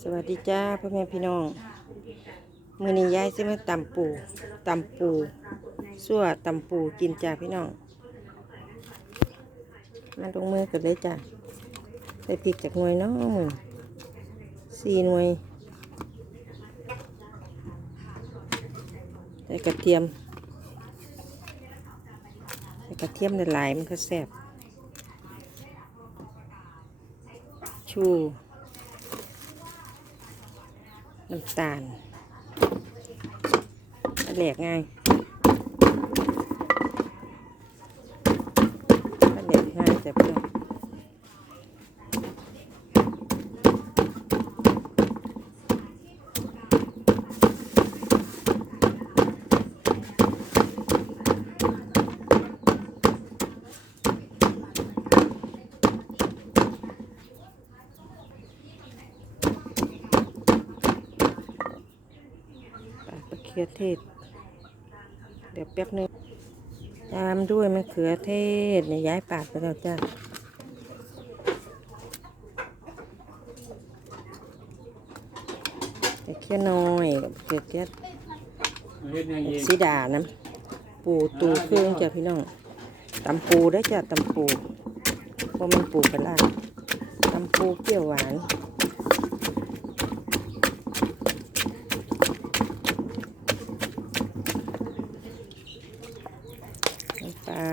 สวัสดีจ้าพ่อแม่พี่น้อง มือนี้ยายจะมาตำปูตำปูสั่วตำปูกินจ้าพี่น้อง มาลงมือกันเลยจ้าใส่พริกจากหน่วยเน้องมือสี่หน่วยใส่กระเทียมใส่กระเทียมหลายๆมันก็แซ่บชู น้ำตาลแหลกง่ายแหลกง่ายแต่เพื่อนปลามะเขือเทศ เดี๋ยวแป๊บนึงตามด้วยมะเขือเทศเนี่ยย้ายปาดไปแล้วจ้าแต่เคี่ยน้อยกับเขือเทศเฮ็ดหยังอีกสีดานะปูตูเครื่องจ้ะพี่น้องตำปูได้อจ้ะตำปูเพราะมันปูกระลาตำปูเปรี้ยวหวานน้ำปลา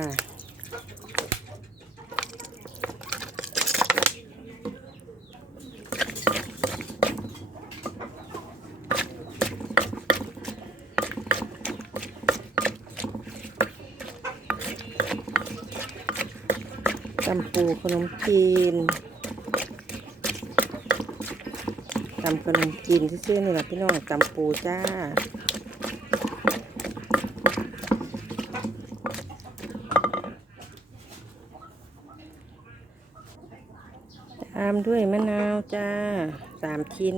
ตำปูขนมจีนตำขนมจีนที่ซื้อๆนี่แหละพี่น้องตำปูจ้าตามด้วยมะนาวจ้าสามชิ้น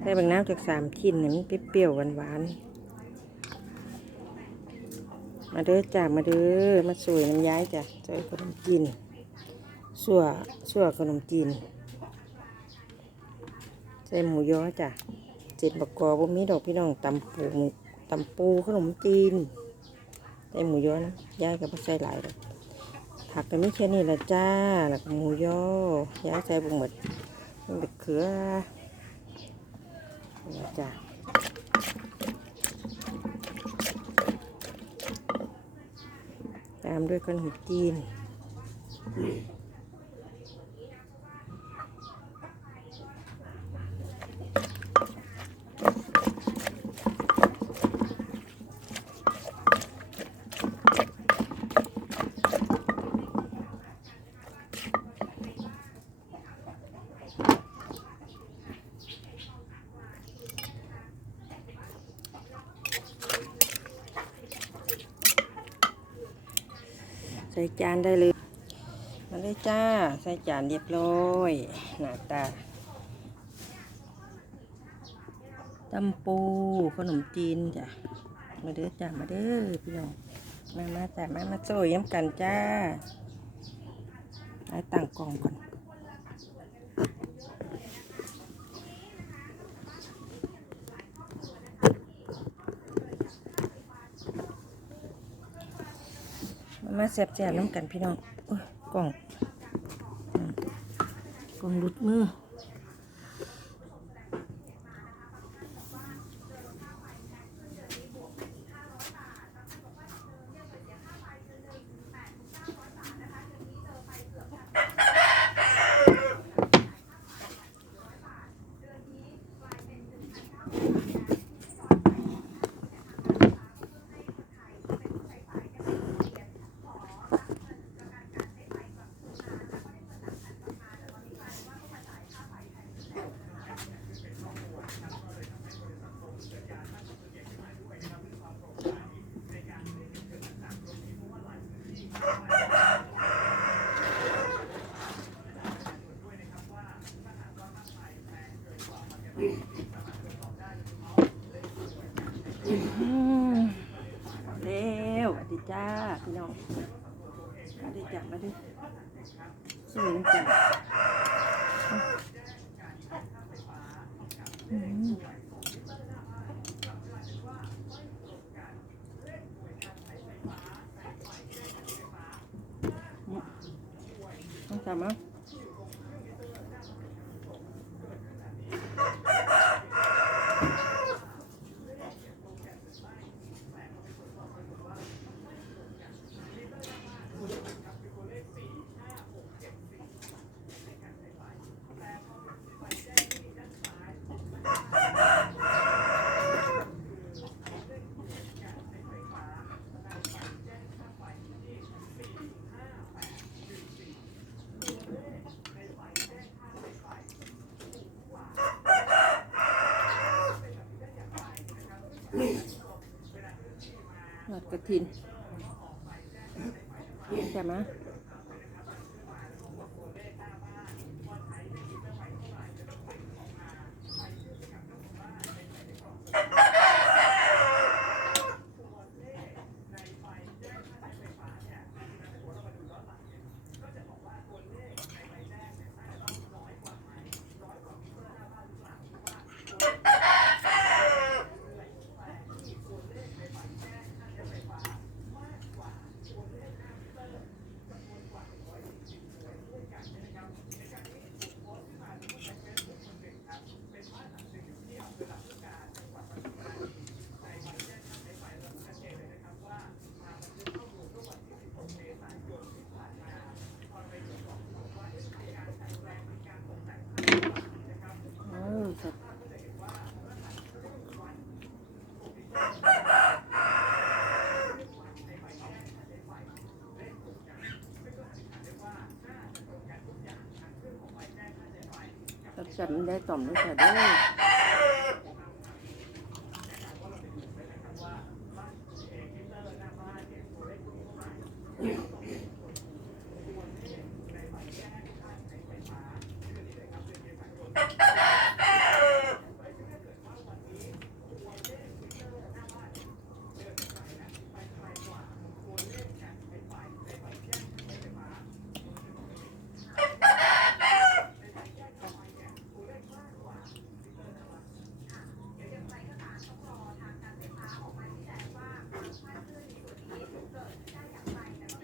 ใส่บางน้ำจากสามชิ้นเนี่ยมันเปรี้ยวหวานๆ มาเด้อจ้ามาเด้อมาสวยน้ำย้ายจ้ะใส่ขนมจีนสั่วสั่วขนมจีนใส่หมูยอจ้ะเจ็ดบักกอบ่มีดอกพี่น้องตำปูตำปูขนมจีนใส่หมูยอนะย้ายกับใส่หลายเลยผักก็มีแค่นี้ละจ้าแล้วก็หมูยอย้ายใส่บุงหมดมันเป็นเขือนี่ล่ะจ้า ตามด้วยขนมจีน ส่จานได้เลย มาเลยจ้า ใส่จานเรียบร้อยหน้าตาตำปูขนมจีนจ้ะ มาเด้อจ้ามาเด้อพี่น้อง มามาจ้ามามาโซ่ย้ำกันจ้าไอ้ตั้งกล่องก่อน มามาแสบน้ำกันพี่น้องกล่องกล่องหลุดมือ เร็วอดีจ้าพี่น้องมาดิจับมาดิสวยจังต้องจับมั้ย ทินใช่ไหม สัตว์จับมันได้ต่อมด้วยค่ะเด้อ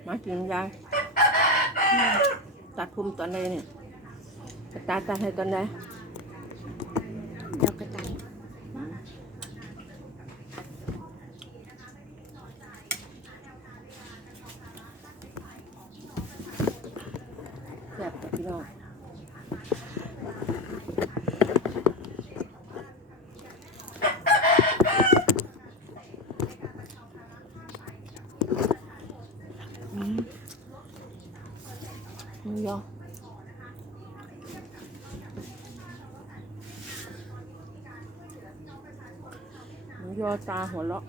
มากินยายตัดผมตอนไหนเนี่ยตัดตัดให้ตอนไหน เจ้ากระต่าย แซ่บจ้ะพี่น้องอืมหมูยอหมูย อตาหัวเราะ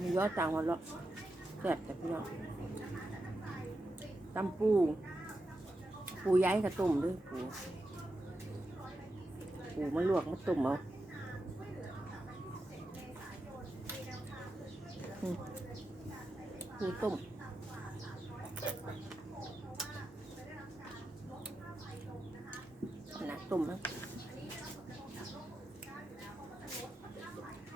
มูยอตาหัวเราะแซ่บจ้ะพี่น้องตำปู ปูย้ายกับตุ่มด้วยปู ปูมาลวกมาตุ่มเอาอืมปูต้มนักตุ่มนะ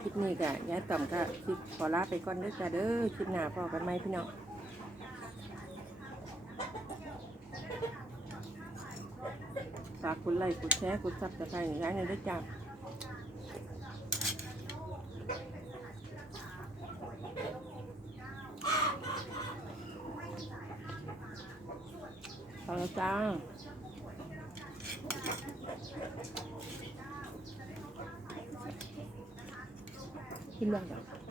คลิปนี้ก็ย้ายต่อมก็คลิปขอลาไปก่อนด้อจ้าเด้อคลิปหน้าพอกันไหมพี่น้องฝากกดไลค์กดแชร์กดซับสไครต์ย้ายในอยด้วยจ้าฝาก แล้ว